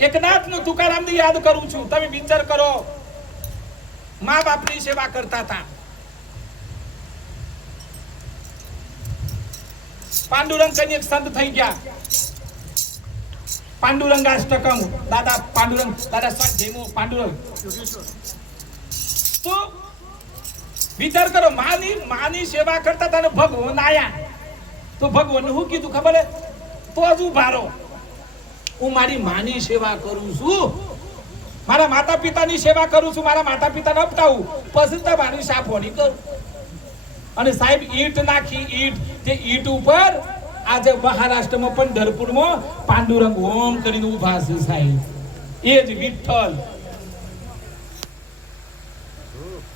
એકનાથનું તુકારામને યાદ કરું છું. તમે વિચાર કરો, મા બાપની સેવા કરતા હતા. પાંડુરંગ કઈ એક સંત થઈ ગયા, પાંડુરંગાષ્ટકમ. દાદા પાંડુરંગ, દાદા સંત જેમો પાંડુરંગ. તો વિચાર કરો, માની સેવા કરતા હતા ને ભગવાન આયા. તો ભગવાન શું કીધું ખબર? તો હજુ ભારો, હું મારી માની સેવા કરું છું, મારા માતા પિતાની સેવા કરું છું, મારા માતા પિતાને અપનાવું, પછી તમારી સાફોની કરું. અને સાહેબ ઈટ નાખી, ઈટ તે ઈટ ઉપર આજે મહારાષ્ટ્રમાં પંઢરપુરમાં પાંડુરંગ ઓમ કરીને ઉભા છે સાહેબ. એ જ વિઠ્ઠલ.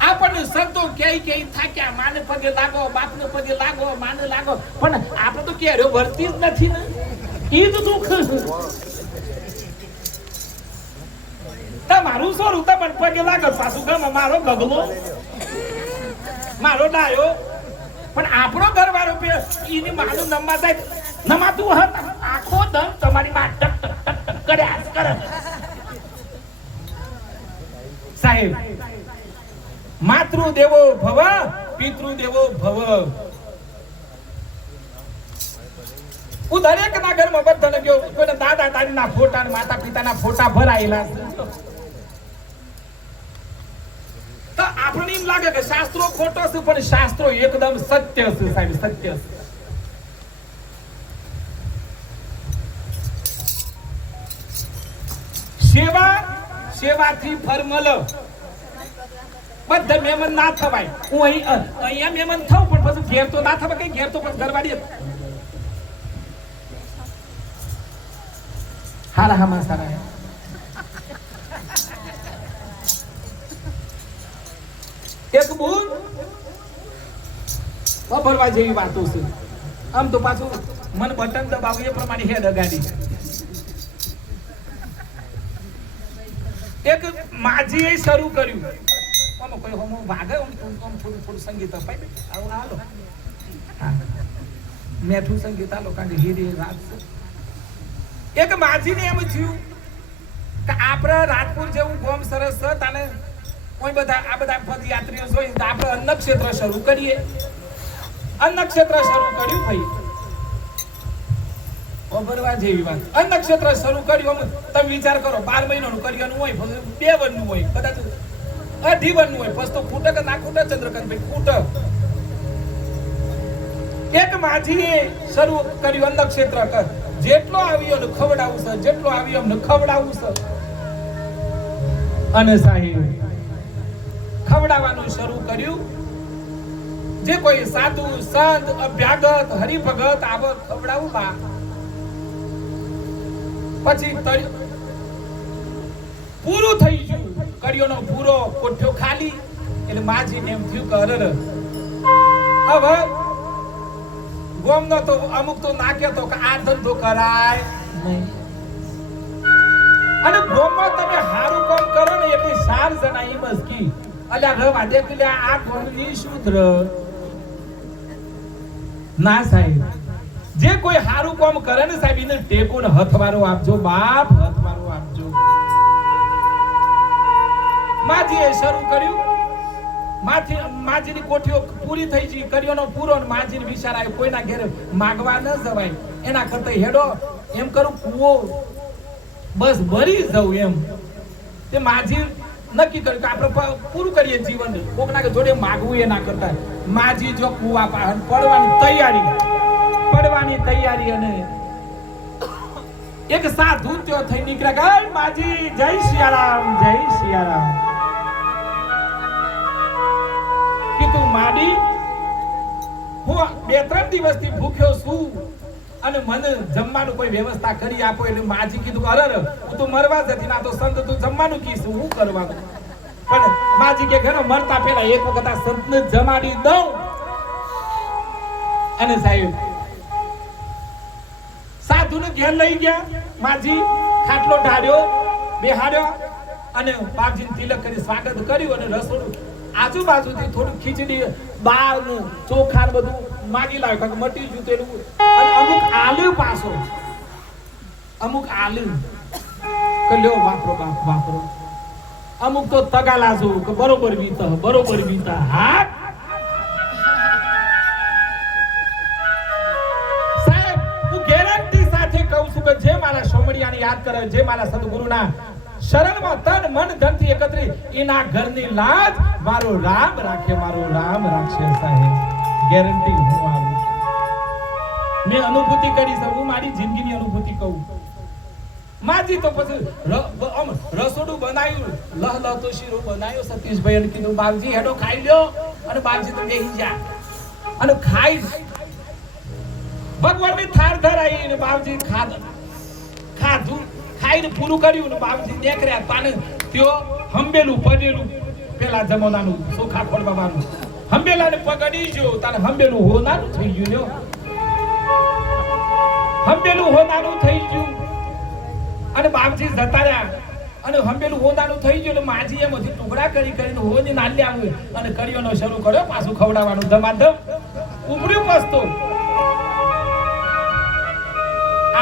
આપણને સંતો કે થાક્યા, માને પગે લાગો, બાપને પગે લાગો, માને લાગો, પણ આપણે તો ક્યારે વર્તી જ નથી ને. એ જ દુઃખ. તમારું સોરું તમને પગે લાગે, પાછું ગામ મારો ગગલો, મારો ડાયો, પણ આપણો ઘરવાળો એની માનું નમવા સાહેબ નમાતું હતા. આખો દમ તમારી માં ટક ટક ટક ટક કર્યા કરે સાહેબ. માતૃ દેવો ભવ, પિતૃ દેવો ભવ. હું દરેક ના ઘરમાં બધાને ગયો, કોઈને દાદા દાદીના ફોટા ને માતા પિતાના ફોટા ભરાયેલા છે. તો આપણને એમ લાગે કે શાસ્ત્રો ખોટો છે, પણ શાસ્ત્રો એકદમ સત્ય છે સાહેબ, સત્ય છે. સેવા, સેવાથી ફરમલ. બધા મહેમાન ના થવાય. હું અહીંયા મહેમાન થાઉં, પણ પછી ઘેર તો ના થવાય. કઈ ઘેર તો પછી ઘરવાળી હારા હામાં સારા. એક બુન વાપરવા જેવી વાતો છે. આમ તો પાછું મન બટન દબાવું એ પ્રમાણે હેડ અગાડી. એક માજીએ શરૂ કર્યું. કોઈ હોમો વાગે, થોડું થોડું સંગીત અપાય. આવું હાલો, મેઠું સંગીત હાલો, કારણ કે હીરી રાત છે. એક માજીને એમ થયું કે આપણે રાજપુર જેવું ગોમ સરસ છે, તને કોઈ બધા આ બધા પદયાત્રીઓ જોઈ તો આપણે અન્નક્ષેત્ર શરૂ કરીએ. અન્નક્ષેત્ર શરૂ કર્યું ભાઈ, ઓભરવા જેવી વાત. અન્નક્ષેત્ર શરૂ કર્યું. તમે વિચાર કરો, 12 મહિનાનું કર્યાનું હોય, 2 વર્ષનું હોય, કદાચ 2.5 વર્ષનું હોય, પછી તો ખૂટે કે ના ખૂટે ચંદ્રકાંત ભાઈ, ખૂટે. એક માજીએ શરૂ કર્યું અન્નક્ષેત્ર કર. જેટલો આવ્યો ને ખવડાવું છે, જેટલો આવ્યો અમને ખવડાવું છે. અને સાહેબ ખવડાવવાનું શરૂ કર્યું. જે કોઈ સાધુ સંત અભ્યાગત હરિભગત આવો ખવડાવું બા. પછી પૂરું થઈ ગયું, કર્યોનો પૂરો, કોઠ્યો ખાલી. એટલે માજીને એમ થયું કે અરર, હવે ગોમનો તો અમુક તો નાખ્યો તો કે આ ધંધો કરાય નહીં. અને ગોમમાં તમે સારું કામ કરો ને એટલે 4 જણા ઈ મસ્કી અલ્યા રવા દેખ લે આ ગોમની શુદ્ર ના સાહેબ. જે કોઈ સારું કામ કરે ને સાહેબ એને ટેકો ને હથવારો આપજો બાપ, હથવારો આપજો. માજીએ શરૂ કર્યું. માજીની કોઠીઓ પૂરી થઈ ગઈ, કર્યોનો પૂરો. ને માજીને વિચાર આવ્યો કોઈના ઘરે માગવા ન જવાય, એના કરતા હેડો એમ કરું કૂવો બસ ભરી જવું એમ. તે માજી નક્કી કર્યું કે આપણે પૂરું કરીએ જીવન, કોકના જોડે માગવું એ ના કરતા. માજી જો કૂવા પડવાની તૈયારી. અને એક સાધુ ત્યો થઈ નીકળ્યા કે માજી જય સિયારામ, જય સિયારામ. કીધું માડી, હું 2-3 દિવસથી ભૂખ્યો છું અને મને જમવાનું કોઈ વ્યવસ્થા કરી આપો. એટલે માજી કીધું અરર, હું તો મરવા જતી, ના તો સંત તું જમવાનું કીધું, હું કરવાનું. પણ માજી કે ઘરે મરતા પહેલા એક વખત આ સંતને જમાડી દઉં. અને સાહેબ સાધુને ઘેર લઈ ગયા. માજી ખાટલો ઢાળ્યો, બેહાડ્યો અને બાપજીને તિલક કરી સ્વાગત કર્યું. અને રસોડું આજુબાજુથી થોડું ખીચડી, દાળ, ચોખા ને બધું માગી લાવ્યો, કારણ કે મટી જૂતેલું. અને અમુક આલ્યું પાછો, અમુક આલ્યું. કે લ્યો વાપરો બાપ વાપરો. અમુક તો તગાલા છું કે બરોબર વીતા હા સાહેબ હું ગેરંટી સાથે કહું છું કે જે મારા સોમડિયાને યાદ કરે, જે મારા સદગુરુના શરણમાં તન મન ધનથી એકત્રિત એના ઘરની લાજ મારો રામ રાખે, મારો રામ રાખશે સાહેબ. ગેરંટી હું આવું. મેં અનુભૂતિ કરી છે, હું મારી જિંદગીની અનુભૂતિ કહું. માજી તો પછી રસોડું બનાવ્યું, લહ તો શીરો બનાવ્યો. સતીશભાઈ એને કીધું બાપજી હેડો ખાઈ લ્યો, અને બાપજી તો બેહી જા અને ખાઈ ભગવાનની થાળ ધરાઈ ને બાપજી ખાધું ખાઈને પૂરું કર્યું ને બાપજી દેખર્યા તાને ત્યો હંબેલું પડેલું પેલા જમાનાનું સોખા ખોળ બાબાનું હંબેલાને પગડી ગયો તાને હંબેલું હોનારું થઈ ગયું, હંબેલું હોનારું થઈ ગયું. અને બાપજી જતા રહ્યા અને હંબેલું હોનાનું થઈ ગયું એટલે માજી એમાંથી ટુકડા કરીને હોની નાલી આવ્યું અને કડીઓનો શરૂ કર્યો પાછું ખવડાવવાનું ધમાધમ. ઉપડ્યું પસ્તો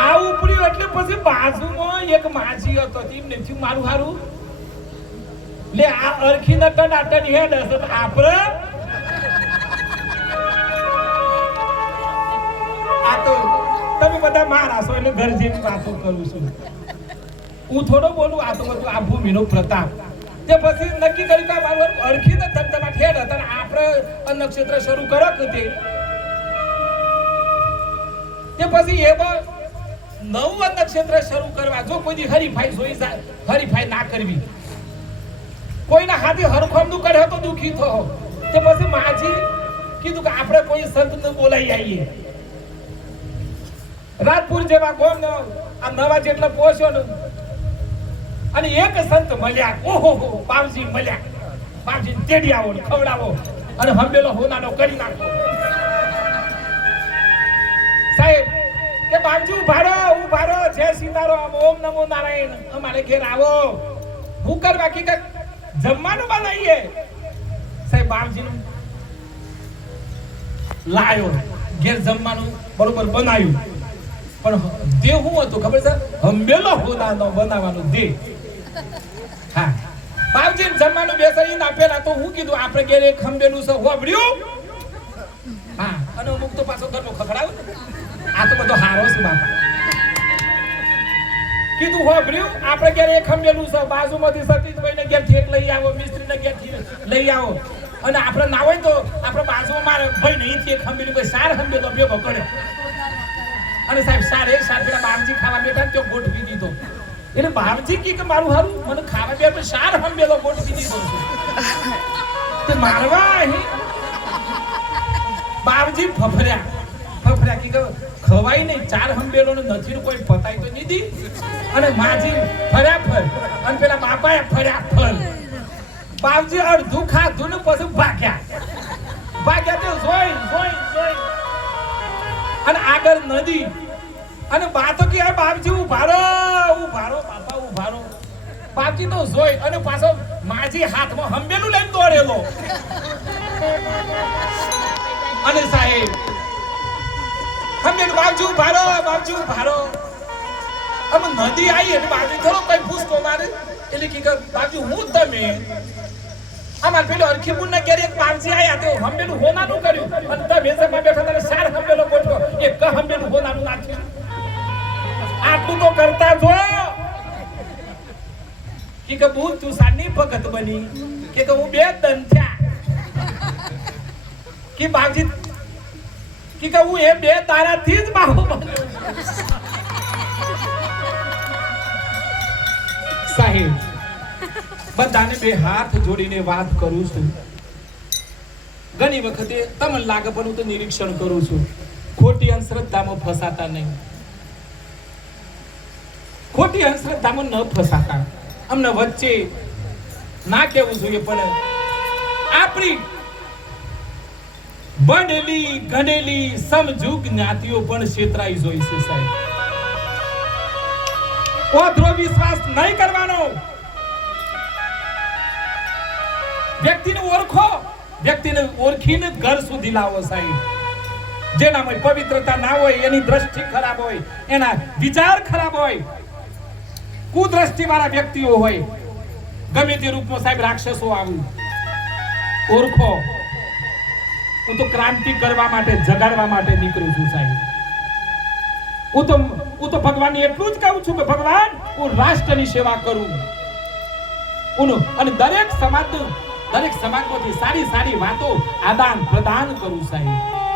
આ ઉપડ્યું એટલે પછી બાજુમાં એક માજી હતો તેમને થયું મારું હારું લે આ અરખી ન ટનાટન હેડ હશે આપણે આ તો તમે બધા મારા છો એટલે ઘર જેવી વાતો કરું છું. હું થોડો બોલું, આ તો બધું આ ભૂમિનો પ્રતાપ. તે પછી નક્કી કરી કે મારું અરખી ન ટનાટન હેડ હતા આપણે નક્ષત્ર શરૂ કરો કે તે પછી એવો નવું નક્ષત્ર શરૂ કરવા જો કોઈ હરીફાઈ જોઈ જાય, હરીફાઈ ના કરવી, કોઈના હાથે હરખમનું કરે તો દુખી થો. તે પછી માજી કીધું કે આપણે કોઈ સંતને બોલાવી આવીએ. રાજપુર જેવા ગોમ આ નવા જેટલા પહોંચ્યો ને અને એક સંત મળ્યા. ઓહો બાપજી મળ્યા, બાપજી તેડી આવો ને ખવડાવો અને હંબેલો હોનાનો કરી નાખો. સાહેબ કે બાપજી ઉભારો જય સીતારામ ઓમ નમો નારાયણ અમારે ઘેર આવો. હું કરવા કે જમવાનું બનાવીએ. સાહેબ બાપજી લાયો ઘેર જમવાનું બરોબર બનાવ્યું, પણ દેહ શું હતું ખબર છે? હંબેલો હોનાનો બનાવવાનો દેહ. હા બાપજી જમવાનું બેસાડીને આપેલા તો હું કીધું આપણે ઘેર એક હંબેલું છે હોબડ્યું. હા અને અમુક તો પાછો ઘરનો ખખડાવ. આ તો બધો હારો છે બાપા. કીધું હોબડ્યું આપણે ઘેર એક હંબેલું છે, બાજુમાંથી સતીશભાઈને ઘેરથી એક લઈ આવો, મિસ્ત્રીને ઘેરથી લઈ આવો અને આપણે ના હોય તો આપણે બાજુમાં મારે ભાઈ નહીં એક હંબેલું ભાઈ સાર હંબેલો ભેગો કર્યો અને સાહેબ સાર પેલા બાપજી ખાવા બેઠા તો ગોઠવી દીધો. એટલે બાપજી કે મારું હારું મને ખાવા બે સાર હંબેલો ગોઠવી દીધો છે. મારવા અહીં બાપજી ફફર્યા કે ખવાય નહીં, ચાર હંબેલો નથી કોઈ પતાય તો નીધી. અને માજી ફર્યા અને પેલા બાપાએ ફર્યા. બાપજી અડધું ખાધું ને પછી ભાગ્યા તો જોઈ અને આગળ નદી અને બાતો કે બાપજી ઉભારો બાપા ઉભારો. બાપજી તો જોઈ અને પાછો માજી હાથમાં હંબેલું લઈને દોડેલો. અને સાહેબ હંબેલું બાપજી ઉભારો અમે નદી આવી એટલે બાપજી થોડો કઈ પૂછતો મારે એટલે કે બાપજી હું તમે અમાર પેલો અરખીપુર ના ઘેર એક બાપજી આયા તો હંબેલું હોનાનું કર્યું અને તમે જમવા બેઠા તમે સાર હંબેલો ગોઠવો એક હંબેલું હોનાનું નાખ્યું. આટલું તો કરતા જો કે બહુ તું સાની ભગત બની કે હું બે દન થયા કે બાપજી કે હું એ બે તારાથી જ બાહુ બન્યો. સાહેબ બધાને બે હાથ જોડીને વાત કરું છું. ઘણી વખતે તમને લાગે પણ હું તો નિરીક્ષણ કરું છું, ખોટી અંધશ્રદ્ધામાં ફસાતા નહીં, ખોટી અંધશ્રદ્ધામાં ન ફસાતા. અમને વચ્ચે ના કહેવું જોઈએ પણ આપણી બનેલી ગણેલી સમજુ જ્ઞાતિઓ પણ છેતરાઈ જોઈ છે. સાહેબ ઓધરો વિશ્વાસ નહીં કરવાનો. વ્યક્તિને ઓળખો, વ્યક્તિને ઓળખીને ઘર સુધી લાવો. સાહેબ જેનામાં પવિત્રતા ના હોય, એની દ્રષ્ટિ ખરાબ હોય, એના વિચાર ખરાબ હોય, કુદ્રષ્ટિ વાળા વ્યક્તિઓ હોય, ગમે તે રૂપમાં સાહેબ રાક્ષસો આવું ઓળખો. હું તો ક્રાંતિ કરવા માટે, જગાડવા માટે નીકળું છું સાહેબ. હું તો ભગવાનને એટલું જ કહું છું કે ભગવાન, હું રાષ્ટ્રની સેવા કરું. અને દરેક સમાજમાંથી સારી સારી વાતો આદાન પ્રદાન કરું સાહેબ.